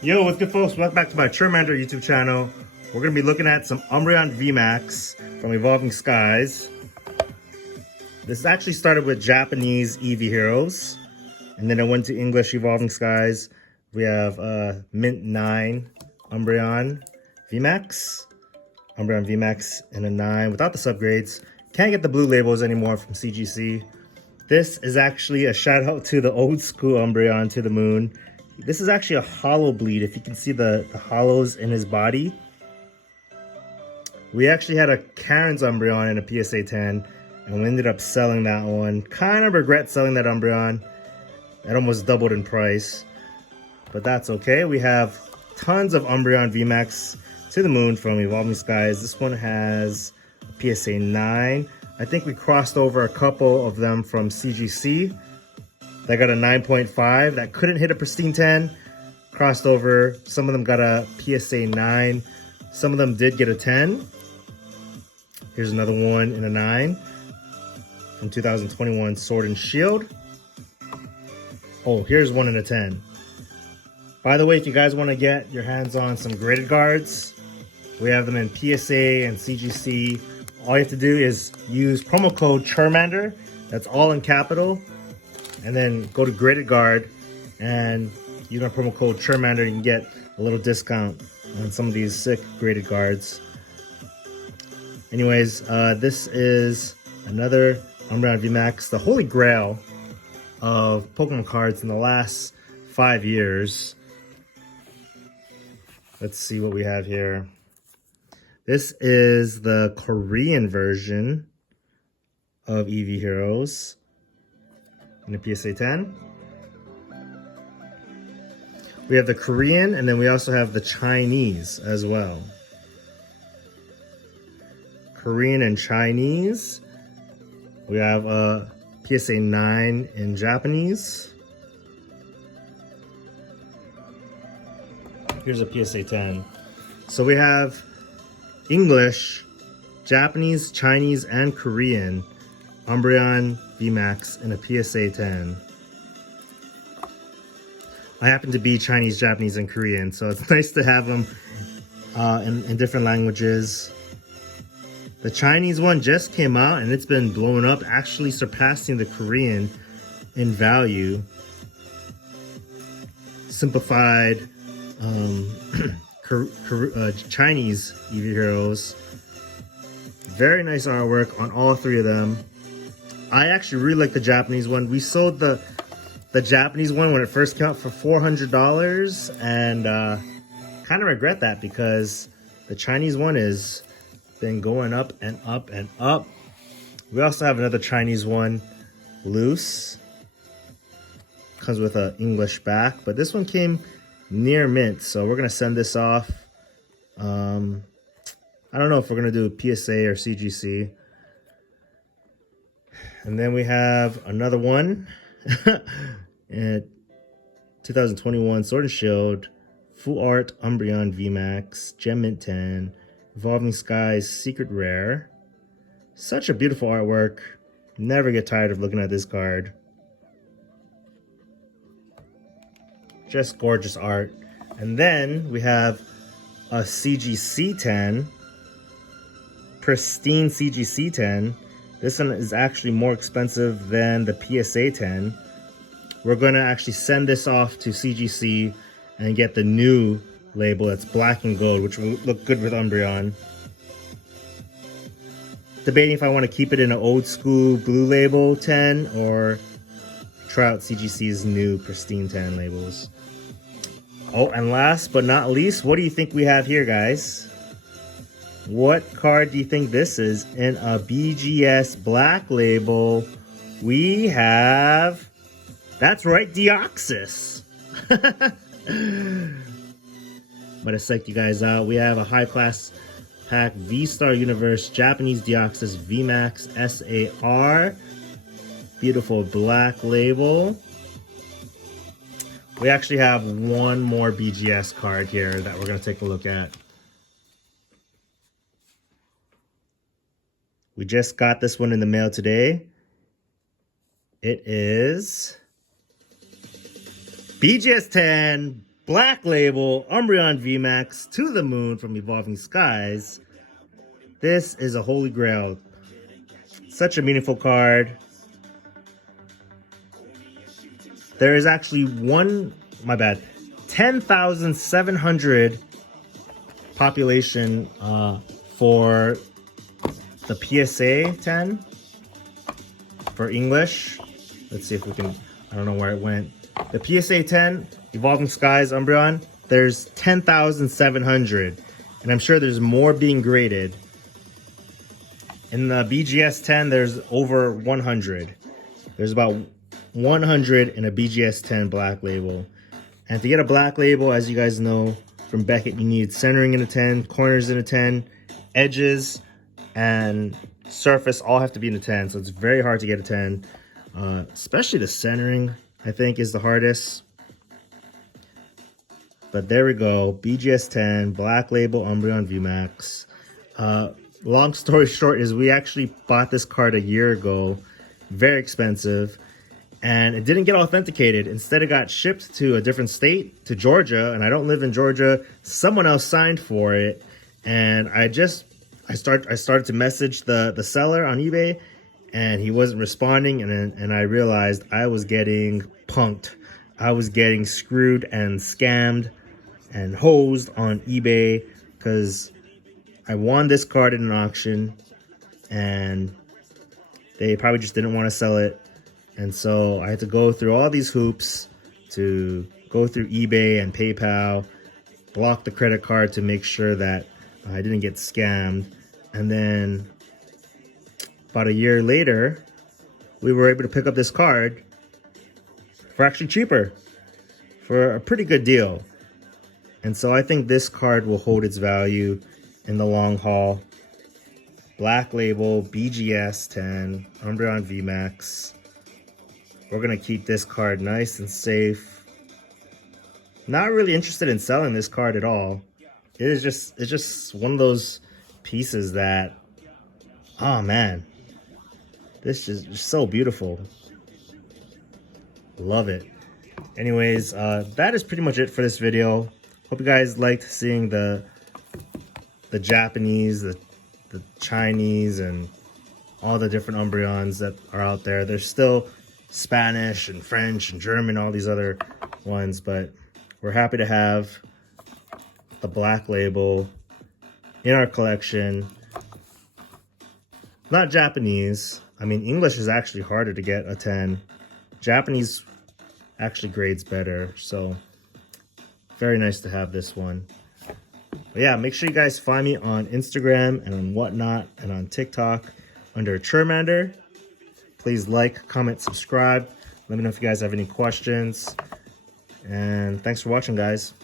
Yo, what's good, folks? Welcome back to my Churmander YouTube channel. We're going to be looking at some UMBREON VMAX from Evolving Skies. This actually started with Japanese EV Heroes, and then it went to English Evolving Skies. We have Mint 9 UMBREON VMAX. UMBREON VMAX in a 9 without the subgrades. Can't get the blue labels anymore from CGC. This is actually a shout out to the old school UMBREON to the moon. This is actually a hollow bleed. If you can see the hollows in his body. We actually had a Karen's UMBREON in a PSA 10, and we ended up selling that one. Kind of regret selling that UMBREON. It almost doubled in price, but that's okay. We have tons of UMBREON VMAX to the moon from Evolving Skies. This one has a PSA 9. I think we crossed over a couple of them from CGC. That got a 9.5. That couldn't hit a pristine 10. Crossed over. Some of them got a PSA 9. Some of them did get a 10. Here's another one in a 9 from 2021 Sword and Shield. Oh, here's one in a 10. By the way, if you guys want to get your hands on some graded guards, we have them in PSA and CGC. All you have to do is use promo code Churmander. That's all in capital. And then go to graded guard and use my promo code Churmander. You can get a little discount on some of these sick graded guards. Anyways, this is another UMBREON VMAX, the holy grail of Pokemon cards in the last 5 years. Let's see what we have here. This is the Korean version of EV Heroes in the PSA 10. We have the Korean, and then we also have the Chinese as well. Korean and Chinese. We have a PSA 9 in Japanese. Here's a PSA 10. So we have English, Japanese, Chinese, and Korean UMBREON VMAX in a PSA 10. I happen to be Chinese, Japanese, and Korean, so it's nice to have them in different languages. The Chinese one just came out and it's been blowing up, actually surpassing the Korean in value. Simplified Chinese EV Heroes. Very nice artwork on all three of them. I actually really like the Japanese one. We sold the Japanese one when it first came out for $400, and kind of regret that because the Chinese one has been going up and up and up. We also have another Chinese one loose. Comes with an English back, but this one came near mint, so we're gonna send this off. I don't know if we're gonna do a PSA or CGC. And then we have another one in 2021 Sword and Shield Full Art UMBREON VMAX Gem Mint 10 Evolving Skies Secret Rare. Such a beautiful artwork. Never get tired of looking at this card. Just gorgeous art. And then we have a CGC 10. Pristine CGC 10. This one is actually more expensive than the PSA 10. We're going to actually send this off to CGC and get the new label that's black and gold, which will look good with UMBREON. Debating if I want to keep it in an old school blue label 10 or try out CGC's new pristine 10 labels. Oh, and last but not least, what do you think we have here, guys? What card do you think this is in a BGS black label? We have, that's right, Deoxys. But to psych you guys out, we have a high class pack V-Star Universe Japanese Deoxys VMAX SAR. Beautiful black label. We actually have one more BGS card here that we're going to take a look at. We just got this one in the mail today. It is BGS 10 Black Label Umbreon VMAX to the moon from Evolving Skies. This is a holy grail. Such a meaningful card. There is actually 10,700 population for the PSA 10 for English. Let's see if we can, I don't know where it went. The PSA 10 Evolving Skies Umbreon, there's 10,700, and I'm sure there's more being graded. In the BGS 10, there's over 100. There's about 100 in a BGS 10 Black Label. And to get a Black Label, as you guys know from Beckett, you need centering in a 10, corners in a 10, edges and surface all have to be in a 10. So it's very hard to get a 10. Especially the centering, I think, is the hardest. But there we go. BGS 10, Black Label Umbreon VMAX. Long story short is we actually bought this card a year ago. Very expensive. And it didn't get authenticated. Instead, it got shipped to a different state, to Georgia. And I don't live in Georgia. Someone else signed for it. And I started to message the seller on eBay. And he wasn't responding. And I realized I was getting punked. I was getting screwed and scammed and hosed on eBay. Because I won this card in an auction. And they probably just didn't want to sell it. And so I had to go through all these hoops to go through eBay and PayPal, block the credit card to make sure that I didn't get scammed. And then about a year later, we were able to pick up this card for actually cheaper, for a pretty good deal. And so I think this card will hold its value in the long haul. Black Label, BGS 10, Umbreon VMAX. We're going to keep this card nice and safe. Not really interested in selling this card at all. It's just one of those pieces that, oh man, this is just so beautiful. Love it. Anyways, that is pretty much it for this video. Hope you guys liked seeing the Japanese, the Chinese, and all the different Umbreons that are out there. There's still Spanish and French and German, all these other ones, but we're happy to have the Black Label in our collection. Not Japanese. I mean, English is actually harder to get a 10. Japanese actually grades better, so very nice to have this one. But yeah, make sure you guys find me on Instagram and on whatnot and on TikTok under Churmander. Please like, comment, subscribe. Let me know if you guys have any questions. And thanks for watching, guys.